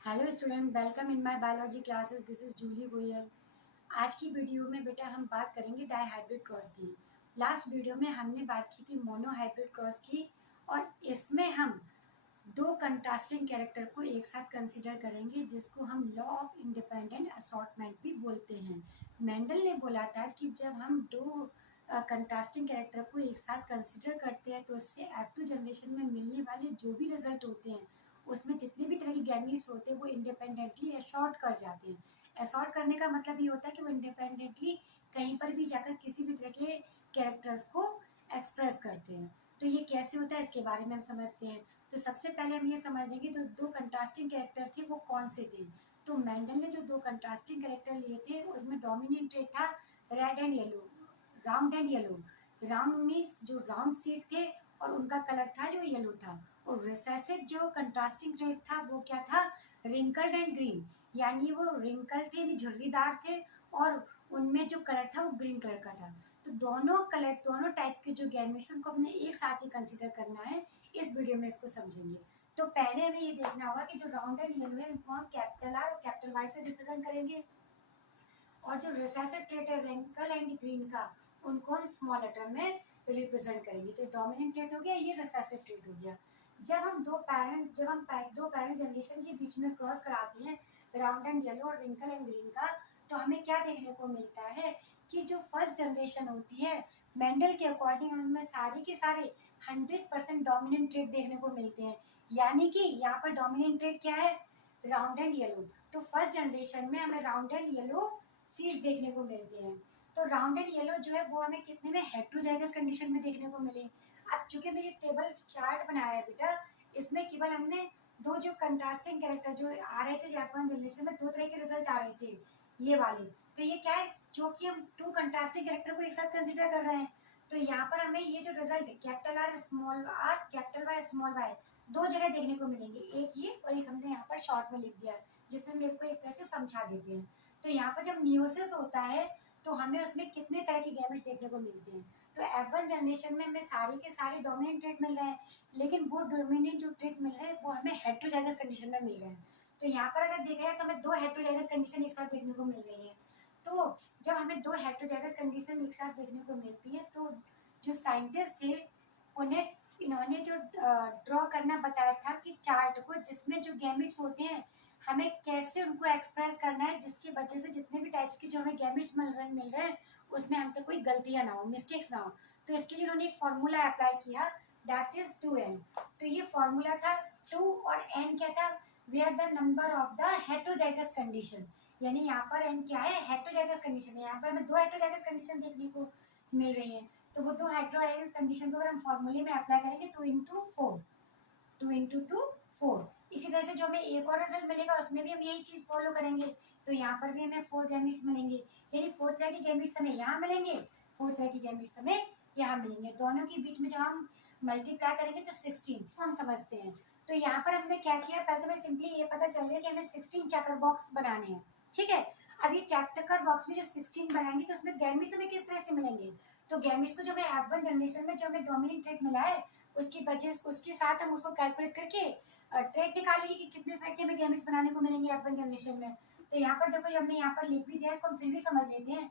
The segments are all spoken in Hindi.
Hello student, welcome in my biology classes. This is Julie Goyal. आज की वीडियो में बेटा हम बात करेंगे डाईहाइब्रिड क्रॉस की। लास्ट वीडियो में हमने बात की थी मोनोहाइब्रिड क्रॉस की, और इसमें हम दो कंट्रास्टिंग कैरेक्टर को एक साथ कंसीडर करेंगे, जिसको हम लॉ ऑफ इंडिपेंडेंट असॉर्टमेंट भी बोलते हैं। मेंडल ने बोला था कि जब हम दो कंट्रास्टिंग कैरेक्टर को एक साथ कंसीडर करते हैं तो इससे F2 जनरेशन में मिलने वाले जो भी रिजल्ट होते हैं उसमें जितने भी तरह के गैमीट्स होते हैं वो इंडिपेंडेंटली असॉर्ट कर जाते हैं। असॉर्ट करने का मतलब ये होता है कि वो इंडिपेंडेंटली कहीं पर भी जाकर किसी भी तरह के कैरेक्टर्स को एक्सप्रेस करते हैं। तो ये कैसे होता है इसके बारे में हम समझते हैं। तो सबसे पहले हम ये समझ लेंगे तो दो कंट्रास्टिंग कैरेक्टर थे वो कौन से थे। तो मेंडल ने जो दो कंट्रास्टिंग कैरेक्टर लिए थे उसमें डोमिनेंट ट्रेट था red and yellow, round and yellow. Round means जो राउंड सीड थे और उनका कलर था जो येलो था। और रिसेसिव जो कंट्रास्टिंग ट्रेट था वो क्या था, रिंकल्ड एंड ग्रीन, यानी वो रिंकल थे यानी झुर्रीदार थे और उनमें जो कलर था वो ग्रीन कलर का था। तो दोनों कलर दोनों टाइप के जो गैमेट्स उनको हमने एक साथ ही कंसीडर करना है। इस वीडियो में इसको समझेंगे। तो पहले हमें ये देखना होगा कि जो राउंड एंड येलो है उनको हम कैपिटल आर और कैपिटल वाई से रिप्रेजेंट करेंगे, और जो रिसेसिव ट्रेट है रिंकल एंड ग्रीन का उनको हम स्मॉल लेटर में रिप्रेजेंट करेंगे। तो डोमिनेंट ट्रेट हो गया, ये रिसेसिव ट्रेट हो गया। जब हम दो पैरेंट जनरेशन के बीच में क्रॉस कराते हैं राउंड एंड येलो और रिंकल एंड ग्रीन का, तो हमें क्या देखने को मिलता है कि जो फर्स्ट जनरेशन होती है मेंडल के अकॉर्डिंग उनमें सारे के सारे 100% डोमिनेंट ट्रेट देखने को मिलते हैं। यानी कि यहाँ पर डोमिनेंट ट्रेट क्या है, राउंड एंड येलो। तो फर्स्ट जनरेशन में हमें राउंड एंड येलो सीड्स देखने को मिलते हैं। तो राउंड एंड येलो जो है वो हमें कितने में, हेटेरोजाइगस कंडीशन में देखने को मिले। अब चूंकि मैंने टेबल चार्ट बनाया है बेटा, इसमें केवल हमने दो जो कंट्रास्टिंग कैरेक्टर जो आ रहे थे जापान जनरेशन में, दो तरह के रिजल्ट आ रहे थे ये वाले। तो ये क्या है, जो कि हम टू कंट्रास्टिंग कैरेक्टर को एक साथ कंसिडर कर रहे हैं। तो यहाँ पर हमें ये जो result capital R small R capital Y small Y दो जगह देखने को मिलेंगे, एक ये और एक हमने यहाँ पर शॉर्ट में लिख दिया है, जिसमें मेरे को एक तरह से समझा देते हैं। तो यहाँ पर जब मियोसिस होता है तो हमें उसमें कितने तरह के गैमेट्स देखने को मिलते हैं। तो F1 जनरेशन में हमें सारे के सारे डोमिनेंट ट्रेट मिल रहे हैं, लेकिन वो डोमिनेंट जो ट्रेट मिल रहे हैं वो हमें हेटेरोजाइगस कंडीशन में मिल रहे हैं। तो यहाँ पर अगर देखा जाए तो हमें दो हेटेरोजाइगस कंडीशन एक साथ देखने को मिल रही है। तो जब हमें दो हेटेरोजाइगस कंडीशन एक साथ देखने को मिलती है तो जो साइंटिस्ट थे उन्हें इन्होंने जो ड्रॉ करना बताया था कि चार्ट को, जिसमें जो गैमेट्स होते हैं हमें कैसे उनको एक्सप्रेस करना है, जिसकी वजह से जितने भी टाइप्स के जो हमें गैमेट्स मिल रहे हैं उसमें हमसे कोई गलतियां ना हो, मिस्टेक्स ना हो। तो इसके लिए उन्होंने एक फॉर्मूला अप्लाई किया, दैट इज 2n। तो ये फॉर्मूला था 2 और n क्या था, वे are the number of the heterozygous condition. यानी यहाँ पर n क्या है, हेटेरोजाइगस कंडीशन है। यहाँ पर हमें दो हेटेरोजाइगस कंडीशन देखने को मिल रही है। तो वो दो हेटेरोजाइगस कंडीशन को अगर हम फॉर्मूले में अप्लाई करेंगे 2 into 4, 2 into 2 4। इसी तरह से जो हमें एक और रिजल्ट मिलेगा उसमें भी हम यही चीज फॉलो करेंगे। तो यहाँ पर भी हमें 4 गैमेट्स मिलेंगे, यानी 4 तरह के गैमेट्स हमें यहाँ मिलेंगे, 4 तरह के गैमेट्स हमें यहाँ मिलेंगे। दोनों के बीच में जब हम मल्टीप्लाई करेंगे तो 16 हम समझते हैं। तो यहाँ पर हमने क्या किया, पहले तो हमें सिंपली ये पता चल गया कि हमें 16 चेकर बॉक्स बनाने हैं। ठीक है, अब ये चेकर बॉक्स में जो 16 बनाएंगे तो उसमें गैमेट्स हमें किस तरह से मिलेंगे। तो गैमेट्स को जो हमें F1 जनरेशन में जो हमें डोमिनेंट ट्रेट मिला है उसकी वजह उसके साथ हम उसको कैलकुलेट करके ट्रेट निकालेंगे कि कितने तरह के हमें गैमेट्स बनाने को मिलेंगे F1 जनरेशन में। तो यहाँ पर देखो हमने यहाँ पर लिख भी दिया, इसको हम फिर भी समझ लेते हैं।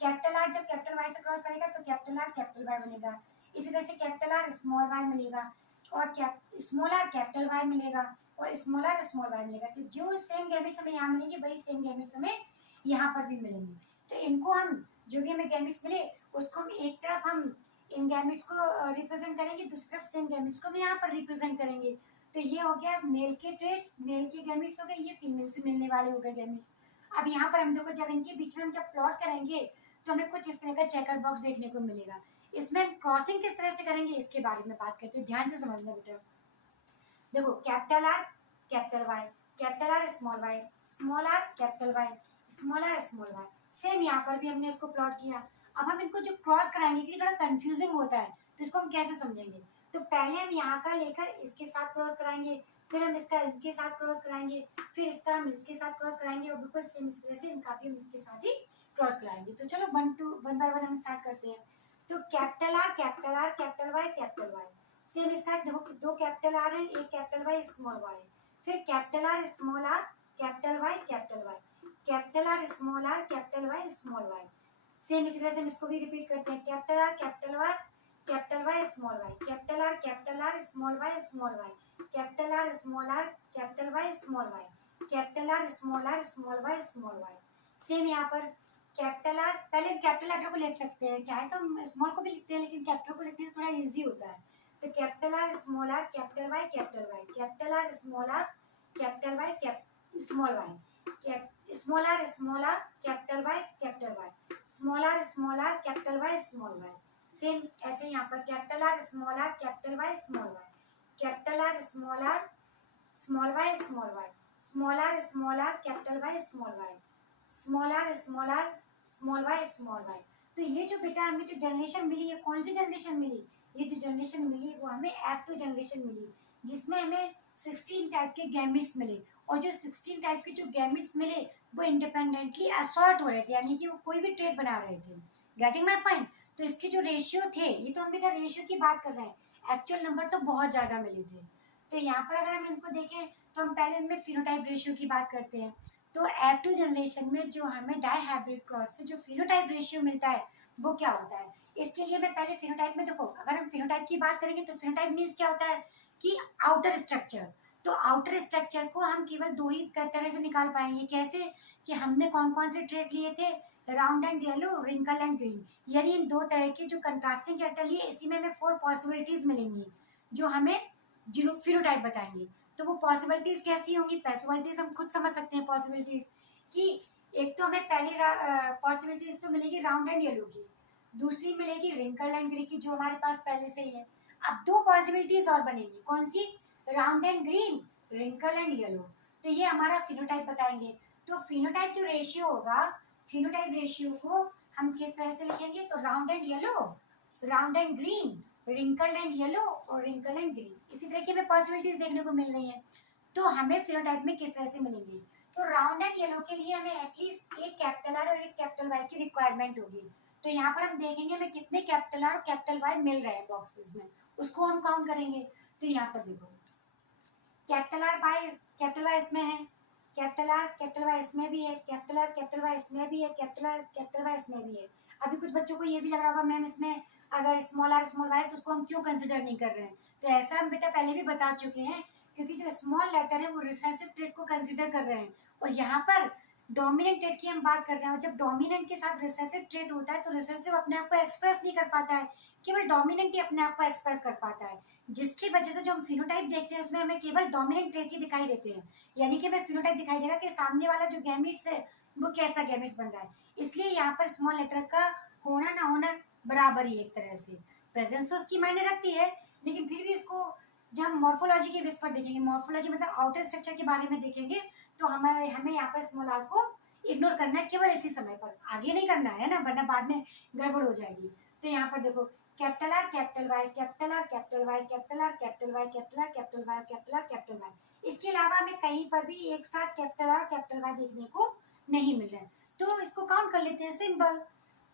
कैपिटल आर जब कैपिटल वाई से क्रॉस करेगा तो कैपिटल आर कैपिटल वाई बनेगा। इसी तरह से कैपिटल आर स्मॉल वाई मिलेगा, और स्मॉल आर कैपिटल वाई मिलेगा, और स्मॉल आर स्मॉल वाई मिलेगा। तो जो सेम गैमेट्स हमें यहाँ मिलेंगे वही सेम गैमेट्स हमें यहाँ पर भी मिलेंगे। तो इनको हम जो भी हमें गैमेट्स मिले उसको हम एक तरफ हम इन गैमेट्स को रिप्रेजेंट करेंगे, दूसरी तरफ सेम गैमेट्स को हम यहाँ पर रिप्रेजेंट करेंगे। तो ये हो गया मेल के ट्रेट्स, मेल के गैमेट्स हो गए, ये फीमेल से मिलने वाले हो गए गैमेट्स। अब यहाँ पर हम देखो जब इनके बीच में हम जब प्लॉट करेंगे तो हमें कुछ इस तरह का चेकर बॉक्स देखने को मिलेगा। इसमें हम क्रॉसिंग किस तरह से करेंगे इसके बारे में बात करते हैं, ध्यान से समझना बेटा। देखो capital R capital Y, capital R small Y, small R capital Y, small R small Y. Same यहाँ पर भी हमने इसको प्लॉट किया। अब हम इनको जो क्रॉस कराएंगे क्योंकि थोड़ा कंफ्यूजिंग होता है तो इसको हम कैसे समझेंगे। तो पहले हम यहाँ का लेकर इसके साथ क्रॉस कराएंगे, फिर हम इसका इनके साथ क्रॉस कराएंगे, फिर इसका हम इसके साथ क्रॉस कराएंगे, और बिल्कुल सेम इस तरह से इनका भी हम इसके साथ ही क्रॉस कराएंगे। तो चलो वन बाय वन हम स्टार्ट करते हैं। तो capital R capital R capital Y capital Y, same इसका देखो दो कैपिटल आर है, एक कैपिटल वाई स्मॉल वाई। फिर capital R small R capital Y capital Y, capital R small R capital Y small Y. Same इसी तरह से हम इसको भी रिपीट करते हैं, capital R capital Y capital Y small Y, capital R small Y small Y, capital R small R capital Y small Y, capital R small Y small Y. Same यहाँ पर कैपिटल आर, पहले हम कैपिटल लेटर को लिख सकते हैं, चाहे तो हम स्मॉल को भी लिखते हैं लेकिन कैपिटल को लिखने से थोड़ा इजी होता है। तो capital R capital Y capital Y, capital R capital Y small Y, small R capital Y capital Y, small R capital Y small Y. Same ऐसे यहाँ पर capital R capital Y small Y, capital R small Y small Y, small R capital Y small Y, small R small Y small Y. तो ये जो बेटा हमें जो जनरेशन मिली है, कौन सी जनरेशन मिली, ये जो जनरेशन मिली वो हमें F2 जनरेशन मिली, जिसमें हमें 16 टाइप के गैमेट्स मिले। और जो 16 टाइप के जो गैमेट्स मिले वो इंडिपेंडेंटली असॉर्ट हो रहे थे, यानी कि वो कोई भी ट्रेड बना रहे थे। Getting my point. तो इसके जो रेशियो थे, ये तो हम बेटा रेशियो की बात कर रहे हैं, एक्चुअल नंबर तो बहुत ज़्यादा मिले थे। तो यहाँ पर अगर हम इनको देखें तो हम पहले इनमें फिनोटाइप रेशियो की बात करते हैं। तो F2 जनरेशन में जो हमें डाई हाइब्रिड क्रॉस से जो फिनोटाइप रेशियो मिलता है वो क्या होता है, इसके लिए मैं पहले फिनोटाइप में देखो, अगर हम फिनोटाइप की बात करेंगे तो फिनोटाइप मीन्स क्या होता है कि आउटर स्ट्रक्चर। तो आउटर स्ट्रक्चर को हम केवल दो ही तरह से निकाल पाएंगे, कैसे कि हमने कौन कौन से ट्रेट लिए थे, round and yellow, wrinkle and green, यानी इन दो तरह के जो कंट्रास्टिंग कैरेक्टर लिए, इसी में हमें 4 पॉसिबिलिटीज मिलेंगी जो हमें फिनोटाइप बताएंगे। तो वो पॉसिबिलिटीज कैसी होंगी, पॉसिबिलिटीज हम खुद समझ सकते हैं पॉसिबिलिटीज कि एक तो हमें पहली पॉसिबिलिटीज तो मिलेगी राउंड एंड येलो की, दूसरी मिलेगी रिंकल एंड ग्रीन की जो हमारे पास पहले से ही है। अब 2 पॉसिबिलिटीज और बनेंगी, कौन सी, round and green, wrinkle and yellow. तो ये हमारा फिनोटाइप बताएंगे। तो फिनोटाइप जो रेशियो होगा, फिनोटाइप रेशियो को हम किस तरह से लिखेंगे, तो round and yellow, round and green, wrinkle and yellow और रिंकल एंड ग्रीन, इसी तरह की हमें पॉसिबिलिटीज देखने को मिल रही है। तो हमें फिनोटाइप में किस तरह से मिलेंगे, तो राउंड एंड येलो के लिए हमें एटलीस्ट एक कैपिटल आर और एक कैपिटल वाई की रिक्वायरमेंट होगी। तो यहाँ पर हम देखेंगे हमें कितने कैपिटल आर और कैपिटल वाई मिल रहे हैं बॉक्सेस में, उसको हम काउंट करेंगे। तो यहाँ पर देखो capital R by capital Y इसमें है, कैपिटल आर कैपिटल वाई इसमें भी है, कैपिटल आर कैपिटल वाई इसमें भी है, कैपिटल आर कैपिटल वाई इसमें भी है। अभी कुछ बच्चों को ये भी लग रहा होगा मैम इसमें अगर स्मॉल आर स्मॉल वाई तो उसको हम क्यों कंसिडर नहीं कर रहे हैं, तो ऐसा हम बेटा पहले भी बता चुके हैं, क्योंकि जो स्मॉल लेटर है वो रिसेसिव ट्रेट को कंसिडर कर रहे हैं, और यहाँ पर डोमिनेंट ट्रेट की हम बात कर रहे हैं। और जब डोमिनेंट के साथ रिसेसिव ट्रेट होता है तो रिसेसिव अपने आप को एक्सप्रेस नहीं कर पाता है, केवल डोमिनेंट ही अपने आप को एक्सप्रेस कर पाता है, जिसकी वजह से जो हम फिनोटाइप देखते हैं उसमें हमें केवल डोमिनेंट ट्रेट ही दिखाई देते हैं, यानी कि हमें फिनोटाइप दिखाई देगा कि सामने वाला जो गैमेट्स है वो कैसा गैमेट्स बन रहा है। इसलिए यहाँ पर स्मॉल लेटर का होना ना होना बराबर ही, एक तरह से प्रेजेंस तो उसकी मायने रखती है, लेकिन फिर भी इसको जब हम मॉर्फोलॉजी के बेस पर देखेंगे, मॉर्फोलॉजी मतलब आउटर स्ट्रक्चर के बारे में देखेंगे, तो हमें यहाँ पर स्मॉल आर को इग्नोर करना है केवल इसी समय पर, आगे नहीं करना है ना, वरना बाद में गड़बड़ हो जाएगी। तो यहाँ पर देखो capital R capital Y, capital R capital Y, capital R capital Y, capital R capital Y, capital R capital Y. इसके अलावा हमें कहीं पर भी एक साथ कैपिटल आर कैपिटल वाई देखने को नहीं मिल रहा है। तो इसको काउंट कर लेते हैं, सिंपल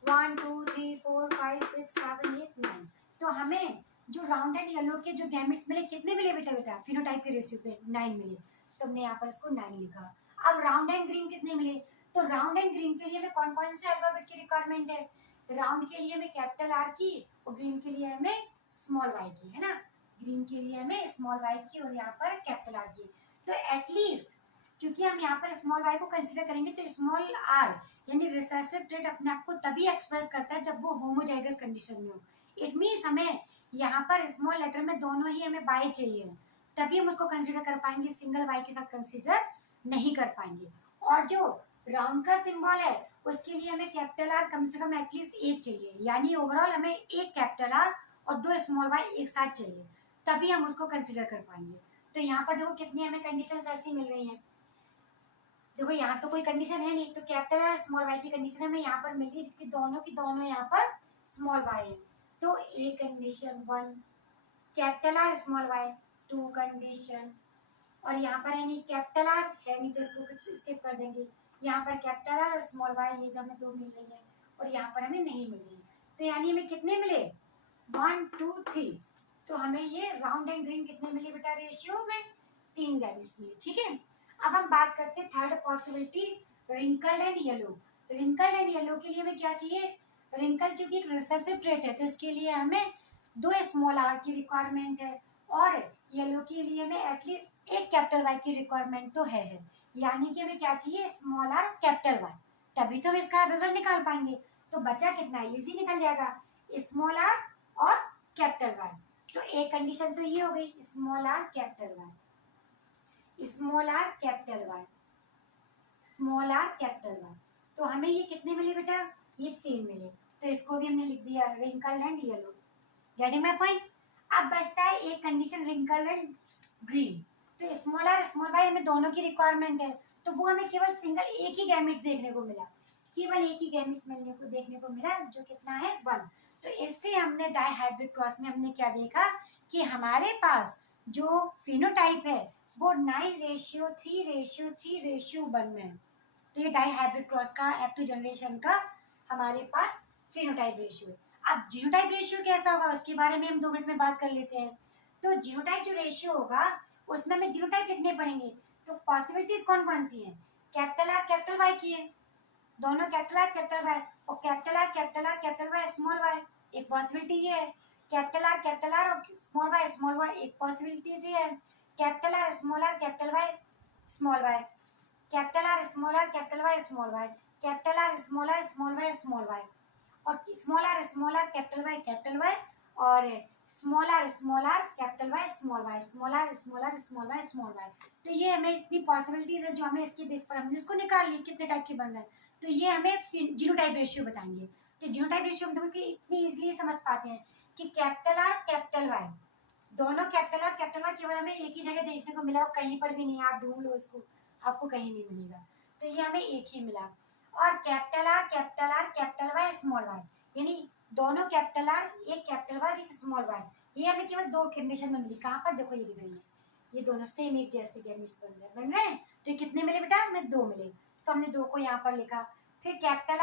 1 2 3 4 5 6 7 8 9। तो हमें जो राउंड एंड येलो के जो गैमेट्स मिले, कितने मिले बेटा फिनोटाइप के रेशियो पे 9 मिले, तो हमने यहाँ पर इसको 9 लिखा। अब राउंड एंड ग्रीन कितने मिले, तो राउंड एंड ग्रीन के लिए हमें कौन कौन से अल्फाबेट की रिक्वायरमेंट है, राउंड के लिए हमें कैपिटल आर की और ग्रीन के लिए हमें स्मॉल वाई की, है ना, ग्रीन के लिए हमें स्मॉल वाई की और यहाँ पर कैपिटल आर की। तो एटलीस्ट क्योंकि हम यहाँ पर स्मॉल वाई को कंसिडर करेंगे तो स्मॉल आर यानी रिसेसिव ट्रेट अपने आप को तभी एक्सप्रेस करता है जब वो होमोजाइगस कंडीशन में हो। इट मीन्स हमें यहाँ पर स्मॉल लेटर में दोनों ही हमें बाई चाहिए, तभी हम उसको कंसिडर कर पाएंगे, सिंगल वाई के साथ कंसिडर नहीं कर पाएंगे। और जो राउंड का सिंबल है उसके लिए हमें कैपिटल आर कम से कम एटलीस्ट एक चाहिए, यानी ओवरऑल हमें एक कैपिटल आर और 2 स्मॉल वाई एक साथ चाहिए, तभी हम उसको कंसिडर कर पाएंगे। तो यहाँ पर देखो कितनी हमें कंडीशंस ऐसी मिल रही हैं, देखो यहाँ तो कोई कंडीशन है नहीं, तो कैपिटल आर स्मॉल वाई की कंडीशन हमें यहाँ पर मिल रही है क्योंकि दोनों की दोनों यहाँ पर स्मॉल वाई है। तो a condition 1 capital R small Y, 2 condition, और यहाँ पर है नहीं कैपिटल आर है नहीं तो इसको कुछ स्किप कर देंगे, यहाँ पर कैपिटल आर और स्मॉल वाई ये हमें 2 मिल रही है और यहाँ पर हमें नहीं मिल रही है। तो यानी हमें कितने मिले 1 2 3, तो हमें ये राउंड एंड ग्रीन कितने मिले बेटा रेशियो में 3 गैमेट्स मिले, ठीक है। अब हम बात करते हैं third possibility, wrinkled and yellow. Wrinkled and yellow के लिए हमें क्या चाहिए, रिंकल जो कि एक रिसेसिव ट्रेट है, तो इसके लिए हमें 2 स्मॉल आर की रिक्वायरमेंट है, और येलो के लिए हमें एटलीस्ट एक कैपिटल वाई की रिक्वायरमेंट तो है। यानी कि हमें क्या चाहिए, स्मॉल आर कैपिटल वाई, तभी तो हम इसका रिजल्ट निकाल पाएंगे। तो बचा कितना, इजी निकल जाएगा, स्मॉल आर और कैपिटल वाई। तो एक कंडीशन तो ये हो गई, small R capital Y, small R capital Y, small R capital Y. तो हमें ये कितने मिले बेटा, ये 3 मिले, तो इसको भी हमने लिख दिया wrinkle and yellow. Getting my point. अब बचता है एक कंडीशन, रिंकल एंड ग्रीन। तो स्मॉल आर स्मॉल वाई हमें दोनों की रिक्वायरमेंट है, तो वो हमें केवल सिंगल एक ही गैमेट्स देखने को मिला, केवल एक ही गैमेट्स देखने को मिला, जो कितना है 1। तो इससे हमने डाई हाइब्रिड क्रॉस में हमने क्या देखा कि हमारे पास जो फिनोटाइप है वो 9:3:3:1 में है। तो ये डाई हाइब्रिड क्रॉस का F2 जनरेशन का हमारे पास फिनोटाइप रेशियो है। अब जीनोटाइप रेशियो कैसा होगा उसके बारे में हम 2 मिनट में बात कर लेते हैं। तो जीनोटाइप जो रेशियो होगा उसमें हमें जीनोटाइप लिखने पड़ेंगे। तो पॉसिबिलिटीज कौन कौन सी है, कैपिटल आर कैपिटल वाई की है, दोनों कैपिटल आर कैपिटल वाई, और capital R capital R capital Y small Y, एक पॉसिबिलिटी ये है। कैपिटल आर और स्मॉल वाई एक पॉसिबिलिटी ये है। Capital R capital Y small Y, capital R capital Y small Y, capital R small Y small Y, और स्मॉल आर कैपिटल वाई और small R capital Y small Y, small R small Y. तो ये हमें इतनी पॉसिबिलिटीज है जो हमें इसके बेस पर हमने इसको निकाल ली कितने टाइप के बन रहे हैं। तो ये हमें जीनोटाइप रेशियो बताएंगे। तो जीनोटाइप रेशियो हम देखो कि इतनी इजीली समझ पाते हैं कि कैपिटल आर कैपिटल वाई, दोनों कैपिटल आर कैपिटल वाई केवल हमें एक ही जगह देखने को मिला, और कहीं पर भी नहीं, आप ढूंढ लो इसको, आपको कहीं नहीं मिलेगा। तो ये हमें एक ही मिला। और capital R capital Y small Y, यानी दोनों कैपिटल आर, एक कैपिटल वाई एक स्मॉल वाई, ये हमें केवल 2 कंडीशन में मिली। कहाँ पर देखो, ये दिख रही है, ये दोनों सेम एक जैसे गैमेट्स बन रहे हैं। तो ये कितने मिले बेटा, हमें 2 मिले, तो हमने 2 को यहाँ पर लिखा। फिर कैपिटल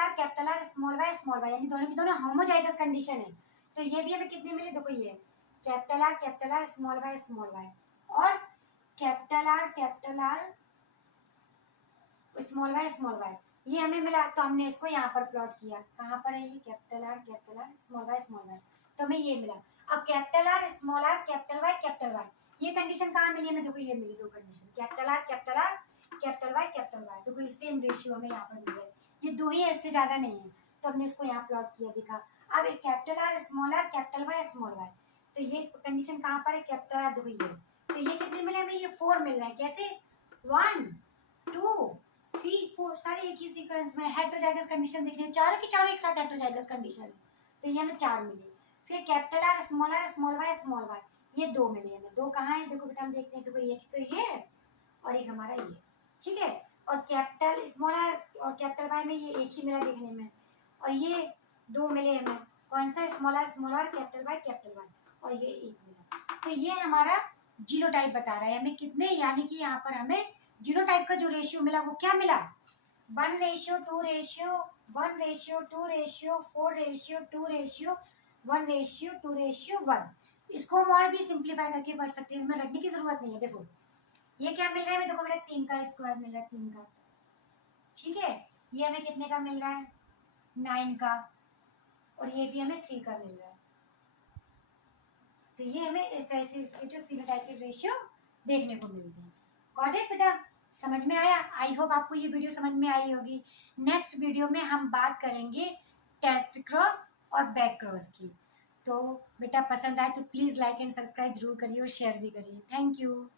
आर स्मॉल वाई, यानी दोनों की दोनों होमोजाइगस कंडीशन है। तो ये भी हमें कितने मिले, देखो ये कैपिटल आर स्मॉल वाई, और कैपिटल आर स्मॉल वाई, ये हमें मिला। तो हमने इसको यहाँ पर प्लॉट किया, कहाँ पर है ये, कैपिटल आर स्मॉल वाई, तो हमें ये मिला। अब कैपिटल आर कैपिटल वाई, ये कंडीशन कहाँ मिली हमें, देखो ये मिली 2 condition, capital R capital Y, देखो ये सेम रेशियो हमें यहाँ पर मिल है, ये 2 ही, इससे ज्यादा नहीं है। तो हमने इसको यहाँ प्लॉट किया, दिखा। अब एक capital R capital Y small Y, तो ये कंडीशन कहाँ पर है, कैपिटल आर, देखो ये, तो ये कितने मिले हमें, ये 4 मिल रहा है। कैसे, 1 2 3 4 सारे एक ही सीक्वेंस में, हेटेरोजाइगस कंडीशन दिख रही है, चारों की चारों एक साथ हेटेरोजाइगस कंडीशन है। तो ये हमें 4 मिले। फिर कैपिटल आर स्मॉल वाई, ये 2 मिले हमें। 2 कहाँ है, देखो बेटा हम देखते हैं, देखो ये तो ये है, और एक हमारा ये, ठीक है। और कैपिटल स्मॉल आर और कैपिटल वाई में ये एक ही मिला देखने में, और ये 2 मिले हमें। कौन सा, स्मॉल आर कैपिटल वाई, और ये एक मिला। तो ये हमारा जीनोटाइप बता रहा है हमें कितने, यानी कि यहाँ पर हमें जीनोटाइप का जो रेशियो मिला वो क्या मिला, 1:2:4:2:1। इसको हम और भी सिंप्लीफाई करके पढ़ सकते हैं, इसमें रटने की जरूरत नहीं है। देखो ये क्या मिल रहा है, देखो बेटा 3 का स्क्वायर मिल रहा है, 3 का, ठीक है। ये हमें कितने का मिल रहा है, 9 का, और ये भी हमें 3 का मिल रहा है। तो ये हमें इस तरह से इसके जो फिनोटाइपिक रेशियो देखने को मिलते हैं। गॉट इट बेटा, समझ में आया। आई होप आपको ये वीडियो समझ में आई होगी। नेक्स्ट वीडियो में हम बात करेंगे टेस्ट क्रॉस और बैक क्रॉस की। तो बेटा पसंद आए तो प्लीज़ लाइक एंड सब्सक्राइब जरूर करिए और शेयर भी करिए। Thank you.